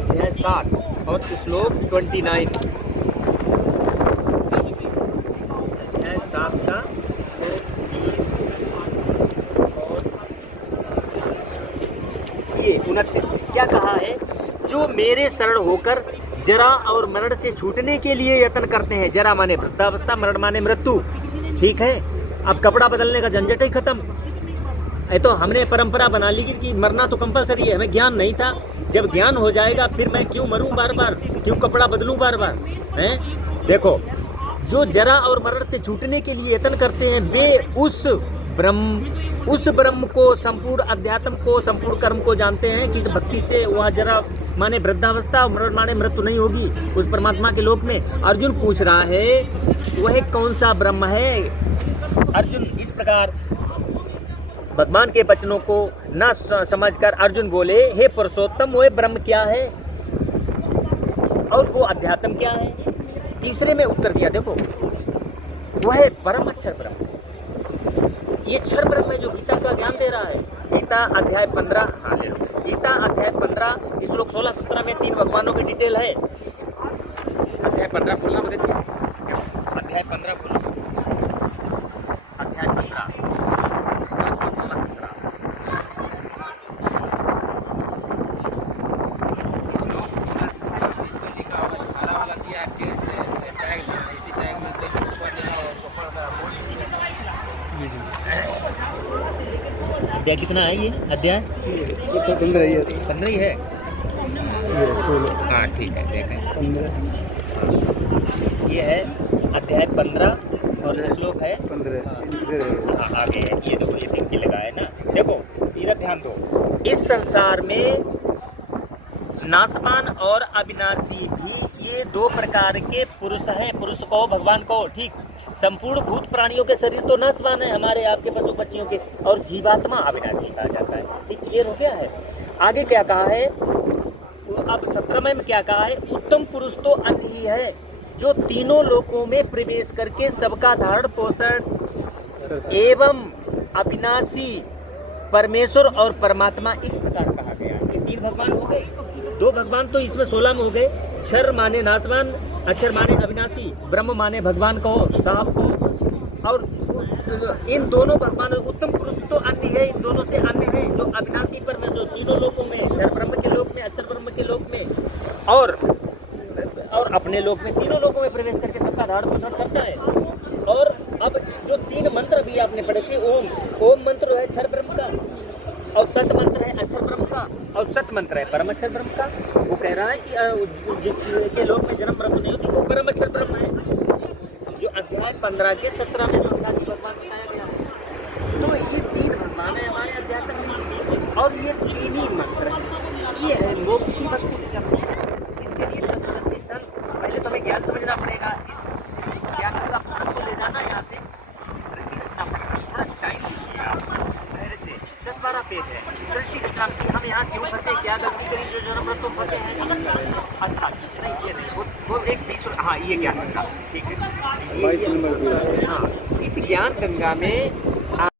अध्याय 7 और श्लोक 29। अध्याय 7 का श्लोक 20 और ये 29 में क्या कहा है? जो मेरे शरण होकर जरा और मरण से छूटने के लिए यत्न करते हैं। जरा माने वृद्धावस्था, मरण माने मृत्यु। ठीक है, अब कपड़ा बदलने का झंझट ही खत्म। ये तो हमने परंपरा बना ली कि मरना तो कंपलसरी है, हमें ज्ञान नहीं था। जब ज्ञान हो जाएगा फिर मैं क्यों मरूं बार बार, क्यों कपड़ा बदलूं बार बार हैं? देखो, जो जरा और मरण से छूटने के लिए यत्न करते हैं वे उस ब्रह्म को, संपूर्ण अध्यात्म को, संपूर्ण कर्म को जानते हैं कि इस भक्ति से वहाँ जरा माने वृद्धावस्था और मरण माने मृत्यु नहीं होगी उस परमात्मा के लोक में। अर्जुन पूछ रहा है वह कौन सा ब्रह्म है? अर्जुन इस प्रकार भगवान के वचनों को न समझकर अर्जुन बोले, हे पुरुषोत्तम वह ब्रह्म क्या है और वो अध्यात्म क्या है? तीसरे में उत्तर दिया, देखो वह परम अक्षर ब्रह्म, ये क्षर ब्रह्म है जो गीता का ज्ञान दे रहा है। गीता अध्याय 15, हाँ ले लो, गीता अध्याय 15 श्लोक 16-17 में 3 भगवानों की डिटेल है। अध्याय 15 बोलना मुझे, अध्याय 15 बोलना, अध्याय 15 श्लोक 16-17 श्लोक 16-17 इसमें लिखा हुआ हरा वाला दिया है टैग ना, इसी टैग में देख ऊपर लेना और ऊपर का बोल दीजिए। अध्याय कितना है ये? अध्याय 15 ही है। हाँ ठीक है, देखें 15 ये है अध्याय 15 और श्लोक है 15। हाँ आगे है, ये देखो ये टिक लगा है ना। देखो इधर ध्यान दो, इस संसार में नासवान और अविनाशी भी ये 2 प्रकार के पुरुष हैं। पुरुष को, भगवान को, ठीक। संपूर्ण भूत प्राणियों के शरीर तो नासवान है, हमारे आपके पशु पक्षियों के, और जीवात्मा अविनाशी कहा जाता है। ठीक, क्लियर हो गया है? आगे क्या कहा है? अब 17वें में क्या कहा है? उत्तम पुरुष तो अन्य ही है जो तीनों लोकों में प्रवेश करके सबका धारण पोषण एवं अविनाशी परमेश्वर और परमात्मा इस प्रकार कहा गया। ये 3 भगवान हो गए। 2 भगवान तो इसमें 16 में हो गए। क्षर माने नासवान, अक्षर माने अविनाशी, ब्रह्म माने भगवान को, साहब को। और इन दोनों भगवान, उत्तम पुरुष तो अन्य है, इन दोनों से अन्य है जो अविनाशी परमेश्वर तीनों लोकों में, क्षर ब्रह्म के लोक में, अक्षर ब्रह्म के लोक में और अपने लोक में, तीनों लोकों में प्रवेश करके सबका धारण पोषण करता है। और अब जो 3 मंत्र भी आपने पढ़े थे, ओम मंत्र है क्षर ब्रह्म का, और तत् मंत्र है अक्षर ब्रह्म का, और सत मंत्र है परम अक्षर ब्रह्म का। वो कह रहा है कि जिसके लोक में जन्म मृत्यु नहीं होती वो परम अक्षर ब्रह्म है, जो अध्याय 15 के 17 में जो अविनाशी भगवान बताया गया है। तो ये 3 भगवान है हमारे अध्यात्म में, और ये 3 ही मंत्र है। ये है मोक्ष की भक्ति। इसके लिए पहले तो हमें ज्ञान समझना पड़ेगा। इस ज्ञान को आप ले जाना यहाँ से, सृष्टि रचना थोड़ा टाइम लीजिए आप। पहले से 10-12 पेज है सृष्टि रचना की। हम यहाँ क्यों फंसे, क्या गलती करी जो जन्म मृत्यु फंसे हैं? अच्छा नहीं, ये नहीं, वो एक 20, हाँ ये ज्ञान गंगा, ठीक है। हाँ, इस ज्ञान गंगा में